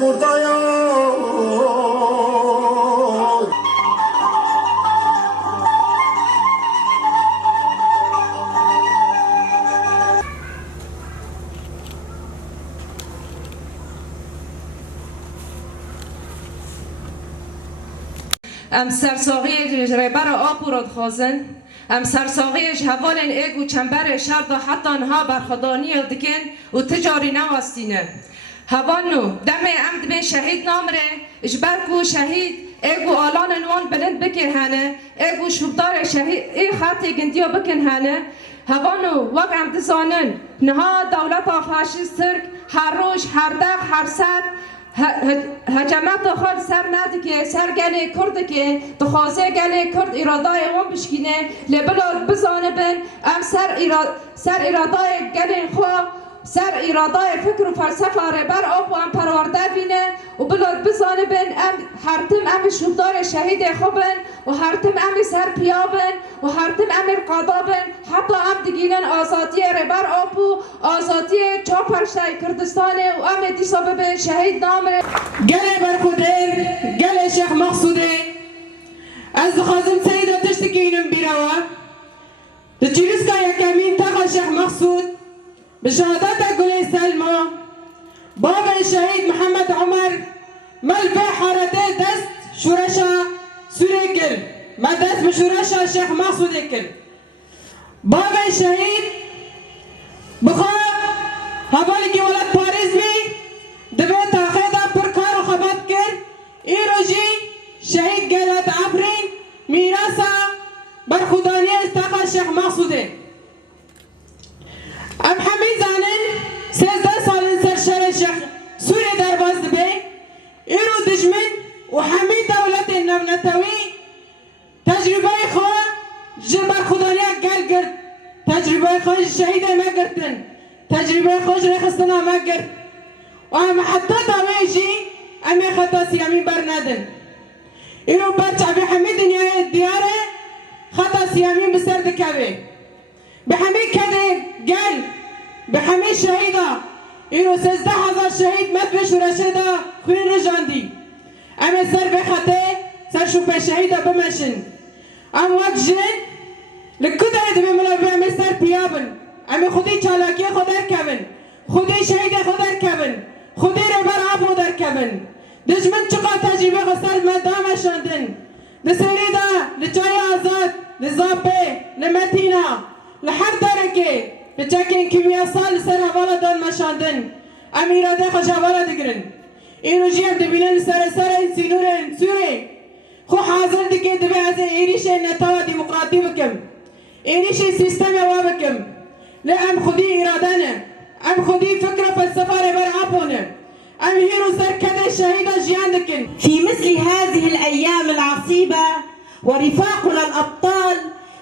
خدایا ام سرساقی ربر آب و خازن ام سرساقی جوال ایگ و چنبر شرد و حتی انها برخدانی دکن و تجاری نواستینه هوانو دم عمد به شهید نامره اجبرکو شهید ایگو آلان نوان بلند بکن هنه ایگو شبدار شهید ای خطی گندیو بکن هنه هوانو وقت عمد زانن نها دولت فاشیست ترک هر روش هر دق هر سر هجمت خود سر نده که سر گله کرد که دخوازه گله کرد ارادای اون بشکینه لبلا بزانه بن ام سر ارادای گله خواه سر ارادای فکر و فلسفه ربر آب و ام پرورده بینه و بلا بزانه بن ام هرتم ام شبدار شهید خوبن و هرتم ام سر پیابن و هرتم ام قادا بن حتی ام دگینن آزادی ربر آب و آزادی چاپرشتای کردستانه و ام دیسا ببین شهید نامه گله برخودر گله شیخ مقصوده از خازم سیدا تشتکینم بیروا دچیرسکا یکمین تقا شیخ مقصود بشهادات گله سلمى بابا الشهيد محمد عمر ملفه حارته دست شورشا سوريكر ما دست بشورشا شيخ مقصود كر بابا الشهيد بخا هبالكي ولد باريس بي دبيت اخيدا بركار وخبات كر ايروجي شهيد قالت عفرين ميراسا برخدانية استقى شيخ مقصوده ام حمید زانن 13 سالن سرشار شیخ سوری درباز دبی ایرو دجمن و حمید دولت نونتوی تجربه خواه جبر خدانیه گل گرد تجربه خواه شهید ما گردن تجربه خواه رخصتنا ما گرد و ام حتی داویجی امی خطا سیامی بر ندن ایرو بچه ابی حمید دیاره خطا سیامی بسر دکوی بحمي كده قال بحمي شهيدة إنه 16,000 شهيد مات بشورشيدا خوين رجاندي أمي سر بخته سر شوبة شهيدة بمشن أم وجن لكده يدبي ملابي أمي سر بيابن أمي خدي چالاكي خدر كبن خدي شهيدة خدر كبن خدي ربر عب خدر كبن دجمن چقا تجربة خسر مدام شاندن لسريدا لچاي آزاد لزابي لمتينا لحد درجة بتشكين كيمياء صال سر حوالا دان مشاندن أميراده خوش حوالا دگرن اینو جیم دبینن سر سینورن سوره خو حاضر دکه دبی از اینیش نتاوا ديمقراطي بكم اینیش سیستم وا بكم لا ام خودی ارادانه ام خودی فكرة فلسفة ربر عبونه ام هيرو سر كده شهيدة جيان دكن في مثل هذه الأيام العصيبة ورفاقنا الأبطال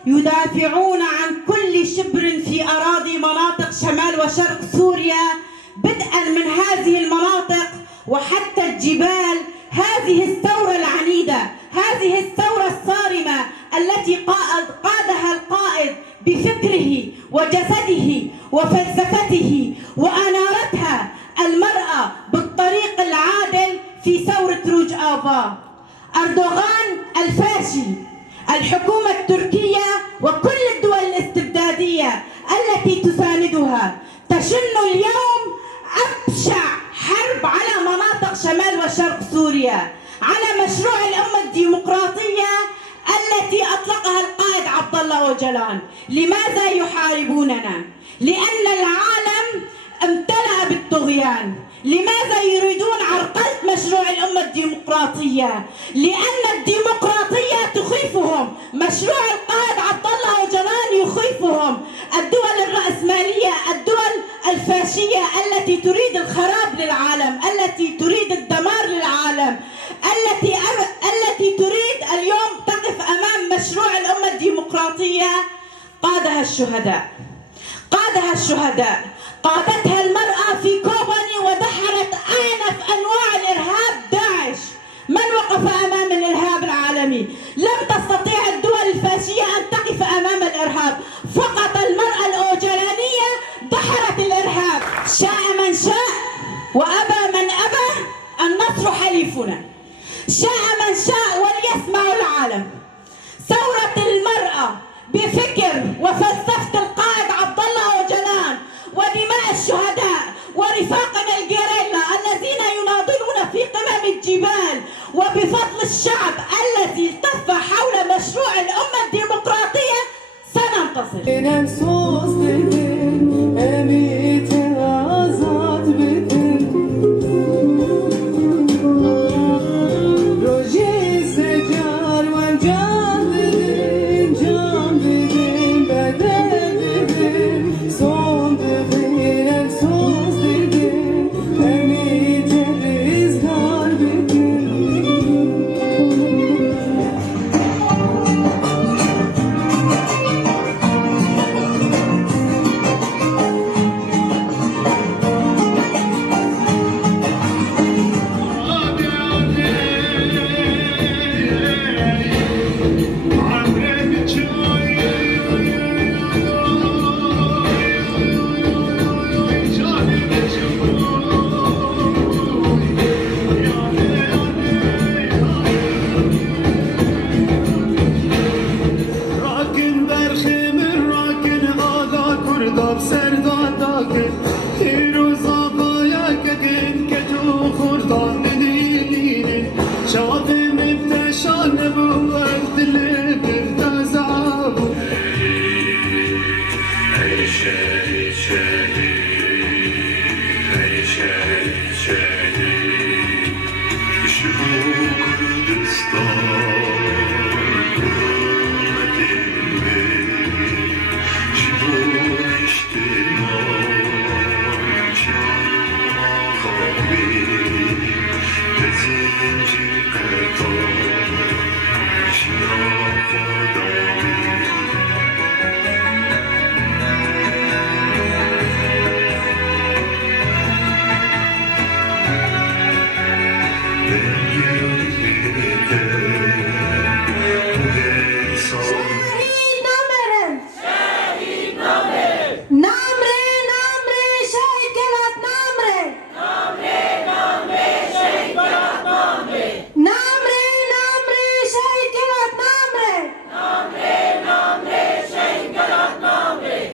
يدافعون عن كل شبر في أراضي مناطق شمال وشرق سوريا بدءا من هذه المناطق وحتى الجبال. هذه الثورة العنيدة، هذه الثورة الصارمة التي قادها القائد بفكره وجسده وفلسفته وأنارتها المرأة بالطريق العادل في ثورة روج آفا. أردوغان الفاشي، الحكومة التركية وكل الدول الاستبدادية التي تساندها تشن اليوم أبشع حرب على مناطق شمال وشرق سوريا، على مشروع الأمة الديمقراطية التي أطلقها القائد عبد الله أوجلان. لماذا يحاربوننا؟ لأن العالم امتلأ بالطغيان. لماذا يريدون عرقلة مشروع الأمة الديمقراطية؟ لأن الديمقراطية تخيفهم، مشروع القائد عبد الله أوجلان يخيفهم. الدول الرأسمالية، الدول الفاشية التي تريد الخراب للعالم، التي تريد الدمار للعالم، التي تريد اليوم تقف أمام مشروع الأمة الديمقراطية قادها الشهداء، قادها الشهداء، قادتها المرأة في كوباني ودحرت أعنف أنواع الإرهاب داعش. من وقف أمام الإرهاب العالمي؟ لم تستطيع الدول الفاشية أن تقف أمام الإرهاب، فقط المرأة الأوجلانية دحرت الإرهاب. شاء من شاء وأبى من أبى، ينادون. شاء من شاء وليسمع العالم. ثورة المرأة بفكر وفلسفة القائد عبد الله أوجلان ودماء الشهداء ورفاقنا الجيريلا الذين يناضلون في قمم الجبال، وبفضل الشعب الذي التف حول مشروع الأمة الديمقراطية سننتصر. Zincir